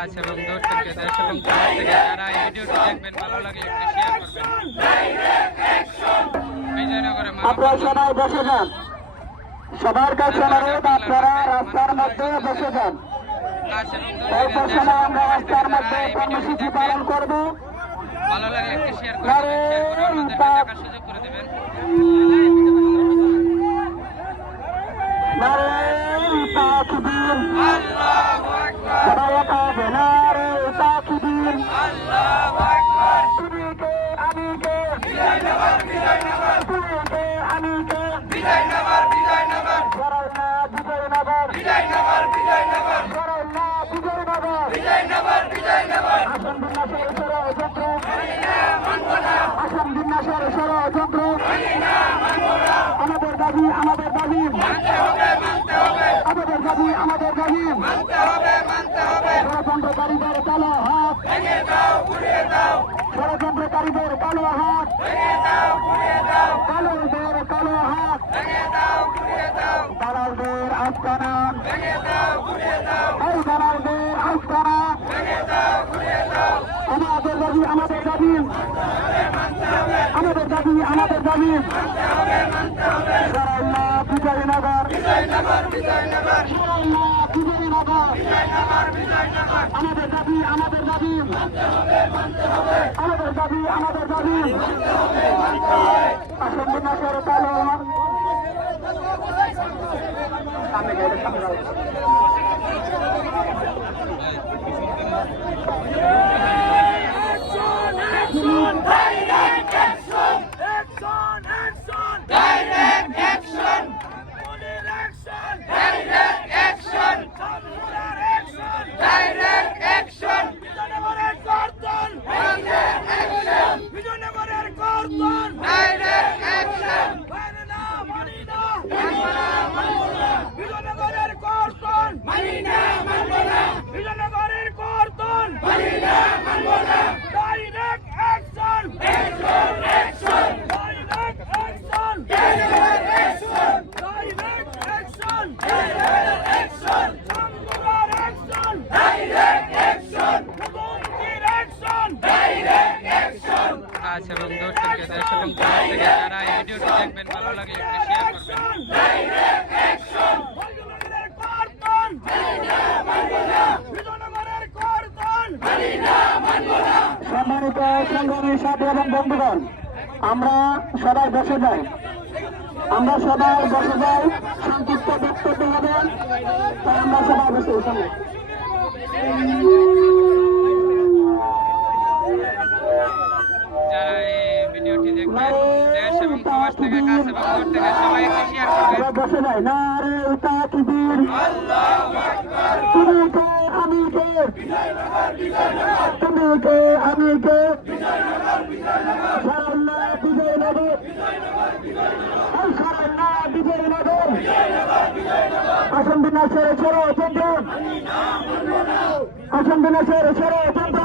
কাছ এবং দূর থেকে দেশ এবং প্রবাস থেকে যারা এই ভিডিওটি দেখবেন ভালো লাগলে একটু শেয়ার করবেন। বিজয়নগরে আপনারা সবাই বসে যান, সবার কাছে অনুরোধ আপনারা রাস্তার মধ্যে বসে যান। অল্প সময় আমরা রাস্তার মধ্যে কর্মসূচি পালন করব। ভালো লাগলে একটু শেয়ার করে দেবেন, শেয়ার করে অন্যদেরকে দেখার সুযোগ করে দেবেন। সবাই একা হবে না রে তাকবীর, তুমি কে আমি কে, তুমি কে আমি কে, সরাইনা বিজয়নগর, সরাইনা বিজয়নগর, আসন বিন্যাসের ষড়যন্ত্র, আসন বিন্যাসের ষড়যন্ত্র, আমাদের দাবি আমাদের দাবি, আমাদের দাবি আমাদের দাবি, ষড়যন্ত্রকারীদের কালো হাত, ষড়যন্ত্রকারীদের কালো হাত, কালোদের কালো হাত, দালালদের আস্তানা, এই দালালদের আস্তানা, আমাদের দাবি আমাদের দাবি, আমাদের দাবি আমাদের দাবি, সরাইনা বিজয়নগর, সরাইনা বিজয়নগর, আমাদের দাবি আমাদের দাবি, আমাদের দাবি আমাদের দাবি, আসন বিন্যাসের কালো সামনে গেলে সামনে কাছ এবং দূর থেকে দেশ এবং প্রবাস থেকে যারা এই ভিডিওটি দেখবেন ভালো লাগলে একটু শেয়ার করবেন। সম্মানিত সংগ্রামী সাথী এবং বন্ধুগণ, আমরা সবাই বসে যাই, আমরা সবাই বসে যাই, সংক্ষিপ্ত বক্তব্য হবে, তাই আমরা সবাই বসে সামনে। যারা এই ভিডিওটি দেখবেন দেশ এবং প্রবাস থেকে কাছ এবং দূর থেকে সবাই একটু শেয়ার করবেন। বসে যাই না রে তাকবীর, তুমি কে আমি কে, তুমি কে আমি কে, সরাইনা বিজয়নগর, সরাইনা বিজয়নগর, আসন বিন্যাসের ষড়যন্ত্র, আসন বিন্যাসের ষড়যন্ত্র,